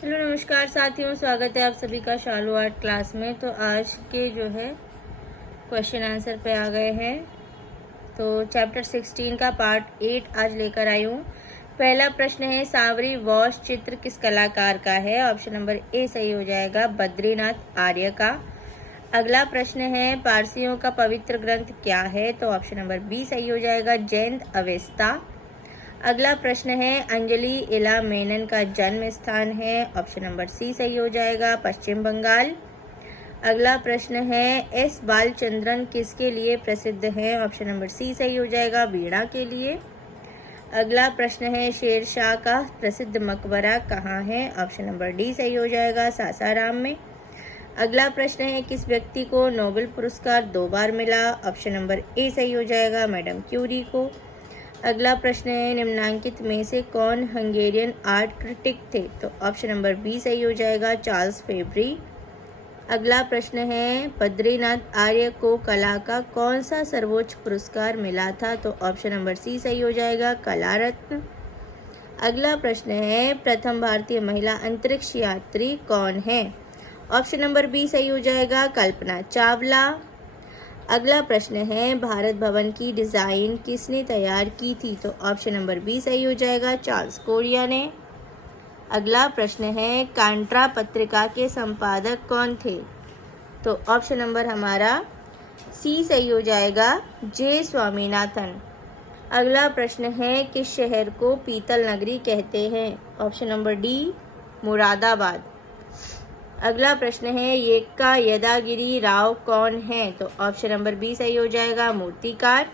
Hello नमस्कार साथियों, स्वागत है आप सभी का शालू आर्ट क्लास में। तो आज के जो है क्वेश्चन आंसर पे आ गए हैं। तो चैप्टर 16 का पार्ट 8 आज लेकर आई हूँ। पहला प्रश्न है, सांवरी वॉश चित्र किस कलाकार का है? ऑप्शन नंबर ए सही हो जाएगा, बद्रीनाथ आर्य का। अगला प्रश्न है, पारसियों का पवित्र ग्रंथ क्या है? तो ऑप्शन नंबर बी सही हो जाएगा, जैन अवेस्ता। अगला प्रश्न है, अंजलि इला मेनन का जन्म स्थान है? ऑप्शन नंबर सी सही हो जाएगा, पश्चिम बंगाल। अगला प्रश्न है, एस बालचंद्रन किसके लिए प्रसिद्ध हैं? ऑप्शन नंबर सी सही हो जाएगा, वीणा के लिए। अगला प्रश्न है, शेर शाह का प्रसिद्ध मकबरा कहाँ है? ऑप्शन नंबर डी सही हो जाएगा, सासाराम में। अगला प्रश्न है, किस व्यक्ति को नोबेल पुरस्कार 2 बार मिला? ऑप्शन नंबर ए सही हो जाएगा, मैडम क्यूरी को। अगला प्रश्न है, निम्नांकित में से कौन हंगेरियन आर्ट क्रिटिक थे? तो ऑप्शन नंबर बी सही हो जाएगा, चार्ल्स फेब्री। अगला प्रश्न है, बद्रीनाथ आर्य को कला का कौन सा सर्वोच्च पुरस्कार मिला था? तो ऑप्शन नंबर सी सही हो जाएगा, कला रत्न। अगला प्रश्न है, प्रथम भारतीय महिला अंतरिक्ष यात्री कौन है? ऑप्शन नंबर बी सही हो जाएगा, कल्पना चावला। अगला प्रश्न है, भारत भवन की डिज़ाइन किसने तैयार की थी? तो ऑप्शन नंबर बी सही हो जाएगा, चार्ल्स कोरिया ने। अगला प्रश्न है, कांट्रा पत्रिका के संपादक कौन थे? तो ऑप्शन नंबर हमारा सी सही हो जाएगा, जे स्वामीनाथन। अगला प्रश्न है, किस शहर को पीतल नगरी कहते हैं? Option number D, Moradabad. अगला प्रश्न है, येक्का यदागिरी राव कौन है? तो ऑप्शन नंबर बी सही हो जाएगा, मूर्तिकार।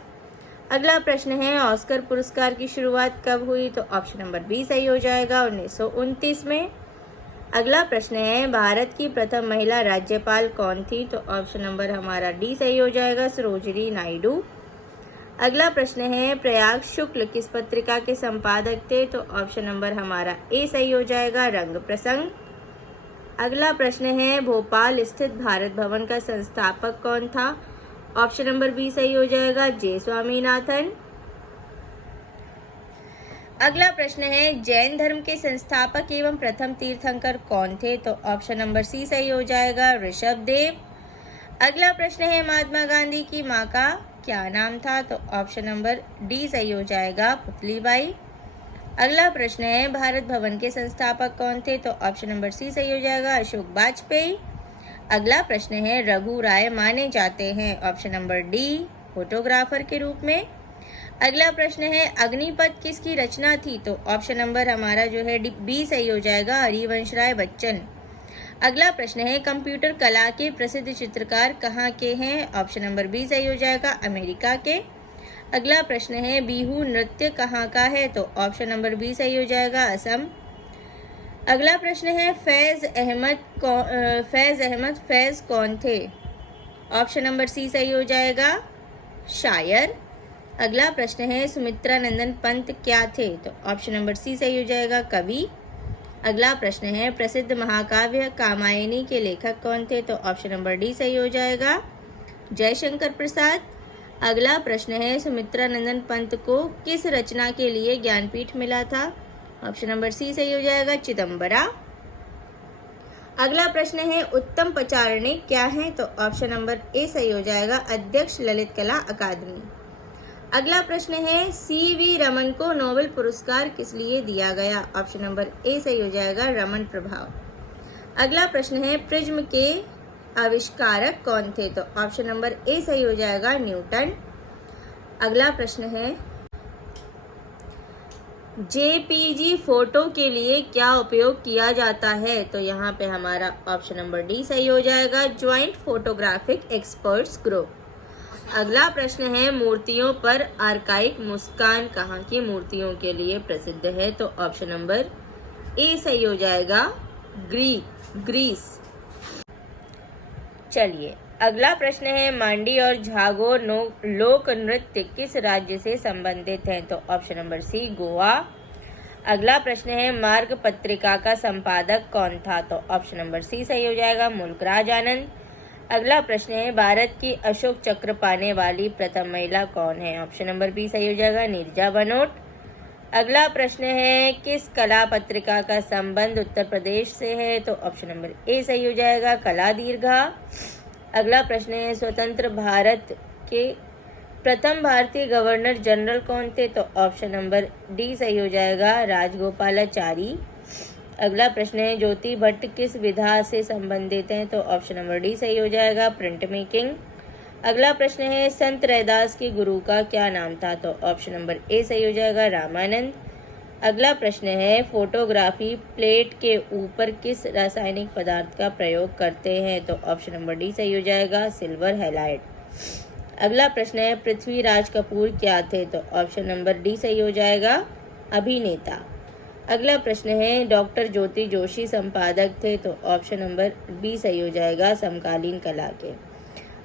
अगला प्रश्न है, ऑस्कर पुरस्कार की शुरुआत कब हुई? तो ऑप्शन नंबर बी सही हो जाएगा, 1929 में। अगला प्रश्न है, भारत की प्रथम महिला राज्यपाल कौन थी? तो ऑप्शन नंबर हमारा डी सही हो जाएगा, सरोजिनी नायडू। अगला प्रश्न है, प्रयाग शुक्ल किस पत्रिका के संपादक थे? तो ऑप्शन नंबर हमारा ए सही हो जाएगा, रंग प्रसंग। अगला प्रश्न है, भोपाल स्थित भारत भवन का संस्थापक कौन था? ऑप्शन नंबर बी सही हो जाएगा, जे स्वामीनाथन। अगला प्रश्न है, जैन धर्म के संस्थापक एवं प्रथम तीर्थंकर कौन थे? तो ऑप्शन नंबर सी सही हो जाएगा, ऋषभदेव। अगला प्रश्न है, महात्मा गांधी की मां का क्या नाम था? तो ऑप्शन नंबर डी सही हो जाएगा, पुतलीबाई। अगला प्रश्न है, भारत भवन के संस्थापक कौन थे? तो ऑप्शन नंबर सी सही हो जाएगा, अशोक वाजपेयी। अगला प्रश्न है, रघु राय माने जाते हैं? ऑप्शन नंबर डी, फोटोग्राफर के रूप में। अगला प्रश्न है, अग्निपथ किसकी रचना थी? तो ऑप्शन नंबर हमारा जो है बी सही हो जाएगा, हरिवंश राय बच्चन। अगला प्रश्न है, कंप्यूटर कला के प्रसिद्ध चित्रकार कहाँ के हैं? ऑप्शन नंबर बी सही हो जाएगा, अमेरिका के। अगला प्रश्न है, बिहू नृत्य कहाँ का है? तो ऑप्शन नंबर बी सही हो जाएगा, असम। अगला प्रश्न है, फैज कौन थे? ऑप्शन नंबर सी सही हो जाएगा, शायर। अगला प्रश्न है, सुमित्रा नंदन पंत क्या थे? तो ऑप्शन नंबर सी सही हो जाएगा, कवि। अगला प्रश्न है, प्रसिद्ध महाकाव्य कामायनी के लेखक कौन थे? तो ऑप्शन नंबर डी सही हो जाएगा, जयशंकर प्रसाद। अगला प्रश्न है, सुमित्रा नंदन पंत को किस रचना के लिए ज्ञानपीठ मिला था? ऑप्शन नंबर सी सही हो जाएगा, चिदम्बरा। अगला प्रश्न है, उत्तम पचारणी क्या है? तो ऑप्शन नंबर ए सही हो जाएगा, अध्यक्ष ललित कला अकादमी। अगला प्रश्न है, सीवी रमन को नोबेल पुरस्कार किस लिए दिया गया? ऑप्शन नंबर ए सही हो जाएगा, रमन प्रभाव। अगला प्रश्न है, प्रिज्म के आविष्कारक कौन थे? तो ऑप्शन नंबर ए सही हो जाएगा, न्यूटन। अगला प्रश्न है, जेपीजी फोटो के लिए क्या उपयोग किया जाता है? तो यहाँ पे हमारा ऑप्शन नंबर डी सही हो जाएगा, ज्वाइंट फोटोग्राफिक एक्सपर्ट्स ग्रुप। अगला प्रश्न है, मूर्तियों पर आर्काइक मुस्कान कहाँ की मूर्तियों के लिए प्रसिद्ध है? तो ऑप्शन नंबर ए सही हो जाएगा, ग्रीस। चलिए अगला प्रश्न है, मांडी और झागो लोक नृत्य किस राज्य से संबंधित हैं? तो ऑप्शन नंबर सी, गोवा। अगला प्रश्न है, मार्ग पत्रिका का संपादक कौन था? तो ऑप्शन नंबर सी सही हो जाएगा, मुल्कराज आनंद। अगला प्रश्न है, भारत की अशोक चक्र पाने वाली प्रथम महिला कौन है? ऑप्शन नंबर बी सही हो जाएगा, नीरजा बनोट। अगला प्रश्न है किस कला पत्रिका का संबंध उत्तर प्रदेश से है? तो ऑप्शन नंबर ए सही हो जाएगा, कला दीर्घा। अगला प्रश्न है स्वतंत्र भारत के प्रथम भारतीय गवर्नर जनरल कौन थे? तो ऑप्शन नंबर डी सही हो जाएगा, राजगोपालाचारी। अगला प्रश्न है ज्योति भट्ट किस विधा से संबंधित हैं? तो ऑप्शन नंबर डी सही हो जाएगा, प्रिंट मेकिंग। अगला प्रश्न है संत रैदास के गुरु का क्या नाम था? तो ऑप्शन नंबर ए सही हो जाएगा, रामानंद। अगला प्रश्न है फोटोग्राफी प्लेट के ऊपर किस रासायनिक पदार्थ का प्रयोग करते हैं? तो ऑप्शन नंबर डी सही हो जाएगा, सिल्वर हैलाइड। अगला प्रश्न है पृथ्वीराज कपूर क्या थे? तो ऑप्शन नंबर डी सही हो जाएगा, अभिनेता। अगला प्रश्न है डॉक्टर ज्योति जोशी संपादक थे? तो ऑप्शन नंबर बी सही हो जाएगा, समकालीन कला के।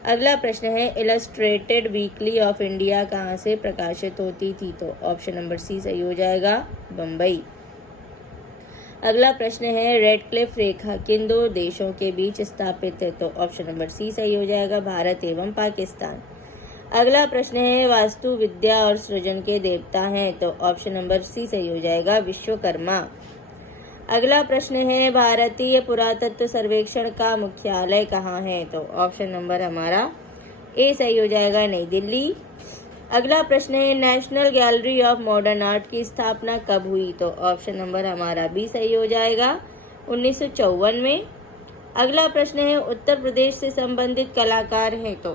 अगला प्रश्न है इलस्ट्रेटेड वीकली ऑफ इंडिया कहाँ से प्रकाशित होती थी? तो ऑप्शन नंबर सी सही हो जाएगा, बम्बई। अगला प्रश्न है रेडक्लिफ रेखा किन दो देशों के बीच स्थापित है? तो ऑप्शन नंबर सी सही हो जाएगा, भारत एवं पाकिस्तान। अगला प्रश्न है वास्तु विद्या और सृजन के देवता हैं? तो ऑप्शन नंबर सी सही हो जाएगा, विश्वकर्मा। अगला प्रश्न है भारतीय पुरातत्व सर्वेक्षण का मुख्यालय कहाँ है? तो ऑप्शन नंबर हमारा ए सही हो जाएगा, नई दिल्ली। अगला प्रश्न है national gallery of modern art की स्थापना कब हुई? तो ऑप्शन नंबर हमारा बी सही हो जाएगा, 1954 में। अगला प्रश्न है उत्तर प्रदेश से संबंधित कलाकार हैं? तो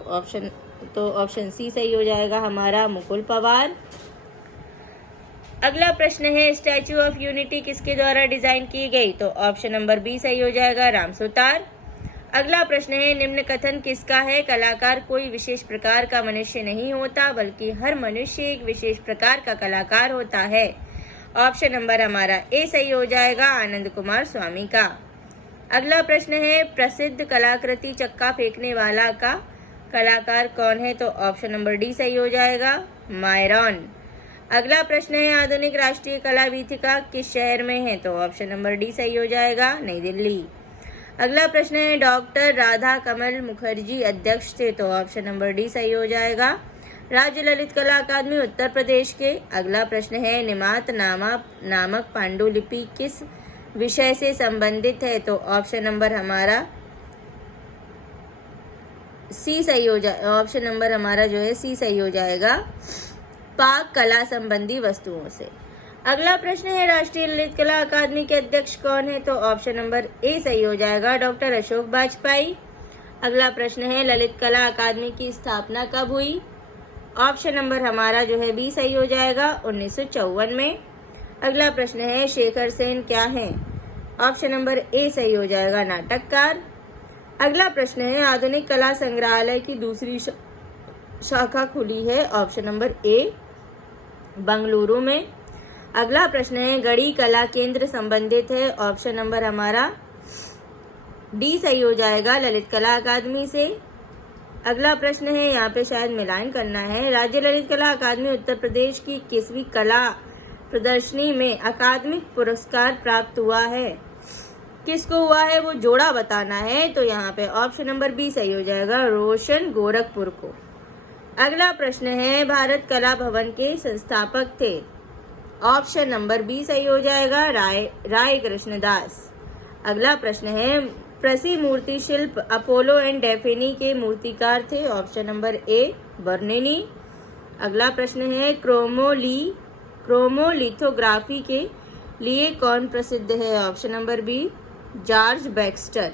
ऑप्शन सी सही हो जाएगा हमारा, मुकुल पवार। अगला प्रश्न है स्टैच्यू ऑफ यूनिटी किसके द्वारा डिजाइन की गई? तो ऑप्शन नंबर बी सही हो जाएगा, राम सुतार। अगला प्रश्न है निम्न कथन किसका है? कलाकार कोई विशेष प्रकार का मनुष्य नहीं होता बल्कि हर मनुष्य एक विशेष प्रकार का कलाकार होता है। ऑप्शन नंबर हमारा ए सही हो जाएगा, आनंद कुमार स्वामी का। अगला प्रश्न है प्रसिद्ध कलाकृति चक्का फेंकने वाला का कलाकार कौन है? तो ऑप्शन नंबर डी सही हो जाएगा, मायरॉन। अगला प्रश्न है आधुनिक राष्ट्रीय कला वीथिका किस शहर में है? तो ऑप्शन नंबर डी सही हो जाएगा, नई दिल्ली। अगला प्रश्न है डॉक्टर राधा कमल मुखर्जी अध्यक्ष थे? तो ऑप्शन नंबर डी सही हो जाएगा, राज्य ललित कला अकादमी उत्तर प्रदेश के। अगला प्रश्न है निमात नामक पांडुलिपि किस विषय से संबंधित है? तो ऑप्शन नंबर हमारा सी सही हो जाए, ऑप्शन नंबर हमारा जो है सी सही हो जाएगा, पाक कला संबंधी वस्तुओं से। अगला प्रश्न है राष्ट्रीय ललित कला अकादमी के अध्यक्ष कौन है? तो ऑप्शन नंबर ए सही हो जाएगा, डॉक्टर अशोक वाजपेयी। अगला प्रश्न है ललित कला अकादमी की स्थापना कब हुई? ऑप्शन नंबर हमारा जो है बी सही हो जाएगा, 1954 में। अगला प्रश्न है शेखर सेन क्या है? ऑप्शन नंबर ए सही हो जाएगा, नाटककार। अगला प्रश्न है आधुनिक कला संग्रहालय की दूसरी शाखा खुली है? ऑप्शन नंबर ए, बंगलुरु में। अगला प्रश्न है गढ़ी कला केंद्र संबंधित है? ऑप्शन नंबर हमारा डी सही हो जाएगा, ललित कला अकादमी से। अगला प्रश्न है यहाँ पे शायद मिलान करना है, राज्य ललित कला अकादमी उत्तर प्रदेश की 21वीं कला प्रदर्शनी में अकादमिक पुरस्कार प्राप्त हुआ है? किसको हुआ है वो जोड़ा बताना है। तो यहाँ पे ऑप्शन नंबर बी सही हो जाएगा, रोशन गोरखपुर को। अगला प्रश्न है भारत कला भवन के संस्थापक थे? ऑप्शन नंबर बी सही हो जाएगा, राय कृष्णदास। अगला प्रश्न है प्रसिद्ध मूर्ति शिल्प अपोलो एंड डेफिनी के मूर्तिकार थे? Option number A, Bernini. अगला प्रश्न है क्रोमोलिथोग्राफी के लिए कौन प्रसिद्ध है? Option number B, George Baxter.